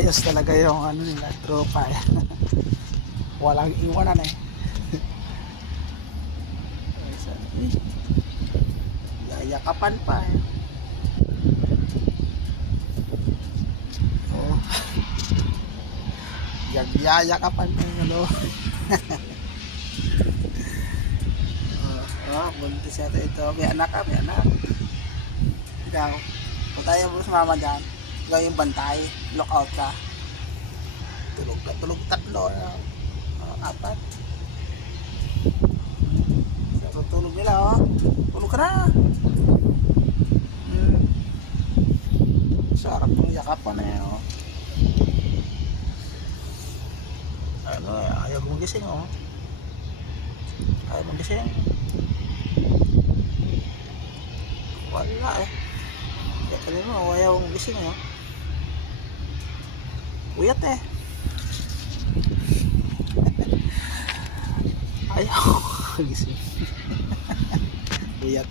ayos talaga yung ano nila, tropa eh. Walang iwanan eh. Yayakapan pa eh. Oh. Yayakapan pa yung ano. Buntis ito ito. May anak ka, may anak. Ikaw, kung tayo mo sa mama dyan, ikaw yung bantay, look out ka. Tulog tatlo, apat. So, tulog nila, oh. Tulog ka na. Sarap ng yakapan na yan, oh. Ano, ayaw gumagising, oh. Ayaw magising. Wala eh. Kaya mo, ayaw magising, oh. Uyat eh. Ayaw magising. Uyat.